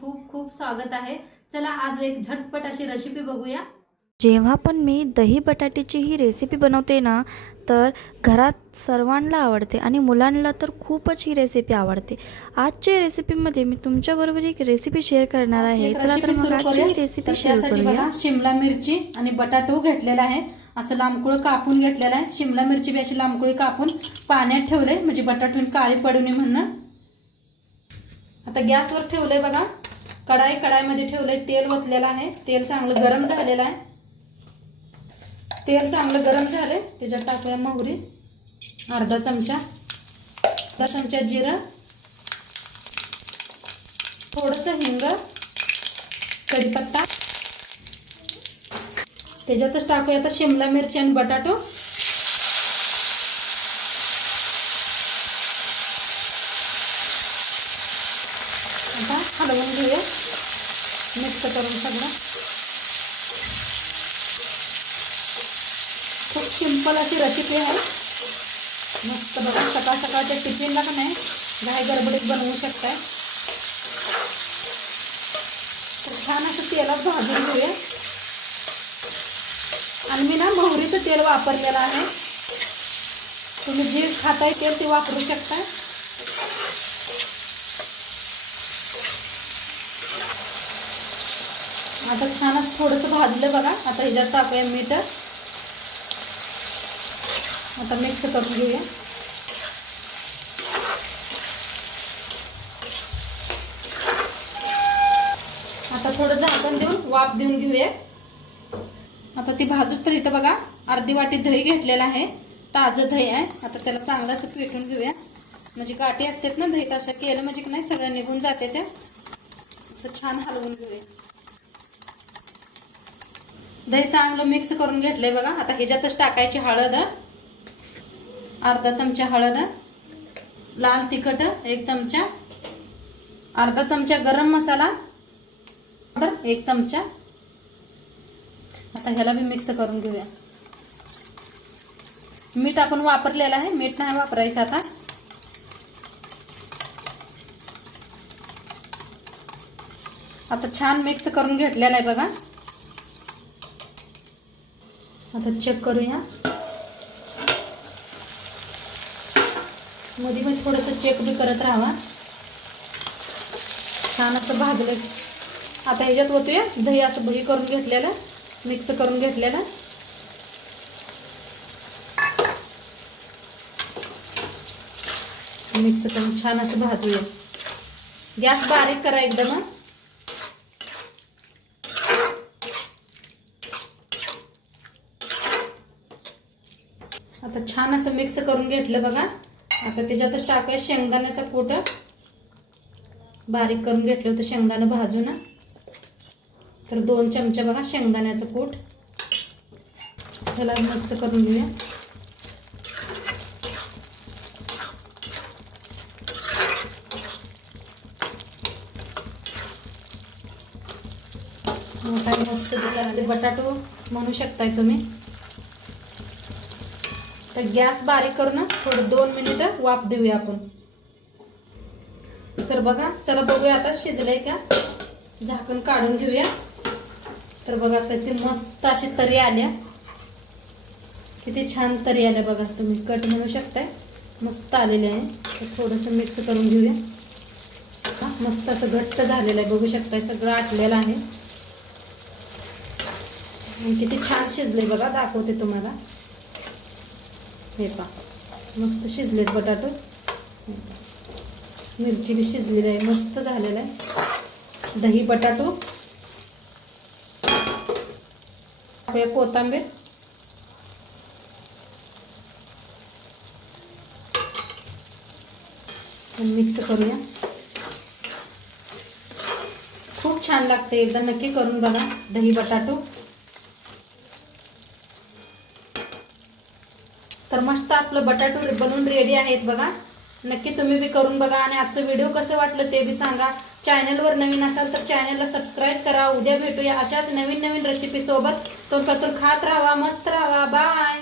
खूप खूप स्वागत आहे. चला आज एक झटपट अशी रेसिपी बघूया. जेव्हा पण मी दही बटाट्याची ही रेसिपी बनवते ना तर घरात सर्वांना आवडते आणि मुलांना तर खूपच ही रेसिपी आवडते. आजच्या रेसिपीमध्ये मी तुमच्याबरोबर एक रेसिपी शेअर करणार आहे. चला तर रेसिपी मग आजची शेअर करूया. शिमला मिरची आणि बटाटो घेतलेला आहे. असं लांबकुळ कापून घेतलेला आहे. शिमला मिरची बी अशी लांबकुळी कापून पाण्यात ठेवले म्हणजे बटाटून काळी पडू नये म्हणणं. आता गॅसवर ठेवलंय बघा. कढाई कढाईमध्ये ठेवलंय तेल ओतलेलं आहे. तेल चांगलं गरम झालेलं आहे. तेल चांगलं गरम झालंय. त्याच्यात टाकूया मोहरी. अर्धा चमचा. अर्धा चमचा जिरं. थोडंसं हिंग. कढीपत्ता. त्याच्यातच टाकूया आता शिमला मिरची आणि बटाटो. आता हलवून घेऊया. मिक्स करून सगळं. खूप सिंपल अशी रेसिपी आहे. मस्त बघा सकाळ सकाळच्या टिफिनला का नाही घाई गडबडीत बनवू शकताय. छान असं तेलात भाजून घेऊया. आणि मी ना मोहरीचं तेल वापरलेलं आहे. तुम्ही जे खाताय तेल ते वापरू शकता आता छान असं थोडंसं भाजलं बघा. आता ह्याच्यात टाकूया मीठ. आता मिक्स करून घेऊया. आता थोडं झाकण देऊन वाफ देऊन घेऊया. आता ती भाजूच तर इथं बघा अर्धी वाटी दही घेतलेलं आहे. ताजं दही आहे. आता त्याला चांगलं असं पेटून घेऊया. म्हणजे गाठी असतात ना दही असं केलं म्हणजे की नाही सगळं निघून जाते ते असं छान हलवून घेऊया. दही चांगलं मिक्स करून घेतलंय बघा. आता ह्याच्यातच टाकायची हळद. अर्धा चमचा हळद. लाल तिखट एक चमचा. अर्धा चमचा गरम मसाला. पावडर एक चमचा. आता ह्याला बी मिक्स करून घेऊया. मीठ आपण वापरलेलं आहे. मीठ नाही वापरायचं आता. आता छान मिक्स करून घेतलेलं आहे बघा. आता चेक करूया. मध्ये मध्ये थोडंसं चेक बी करत राहावा छान असं भाजलं. आता ह्याच्यात होतोय दही असं बही करून घेतलेलं मिक्स करून घेतलेलं. मिक्स करून छान असं भाजूया. गॅस बारीक करा एकदम. आता छान असं मिक्स करून घेतलं बघा. आता त्याच्यातच टाकूया शेंगदाण्याचा कूट. बारीक करून घेतलं होतं शेंगदाणं भाजून. तर दोन चमचे बघा शेंगदाण्याचं कूट. त्याला मिक्स करून घेऊया. मोठा मस्त बटाटो म्हणू शकताय तुम्ही. तर गॅस बारीक करून ना थोडं दोन मिनिटं वाफ देऊया आपण. तर बघा चला बघूया आता शिजलंय का? झाकण काढून घेऊया. तर बघा किती मस्त अशी तरी आल्या. किती छान तरी आल्या बघा तुम्ही कट म्हणू शकताय. मस्त आलेले आहे. तर थोडंसं मिक्स करून घेऊया. हा, मस्त असं घट्ट झालेलं आहे बघू शकताय सगळं आटलेलं आहे. किती छान शिजले बघा दाखवते तुम्हाला. हे मस्त शिजलेत बटाटो मिरची शिजलेली आहे मस्त आहे दही बटाटो कोथिंबीर मिक्स करूया खूप छान लागते एकदा नक्की करून बघा दही बटाटो तर मस्त आपलं बटाटो बनवून रेडी आहेत बघा. नक्की तुम्ही बी करून बघा आणि आजचं व्हिडिओ कसं वाटलं ते बी सांगा. चॅनलवर नवीन असाल तर चॅनलला सबस्क्राईब करा. उद्या भेटूया अशाच नवीन नवीन रेसिपी सोबत. तो खात राहावा मस्त राहावा बाय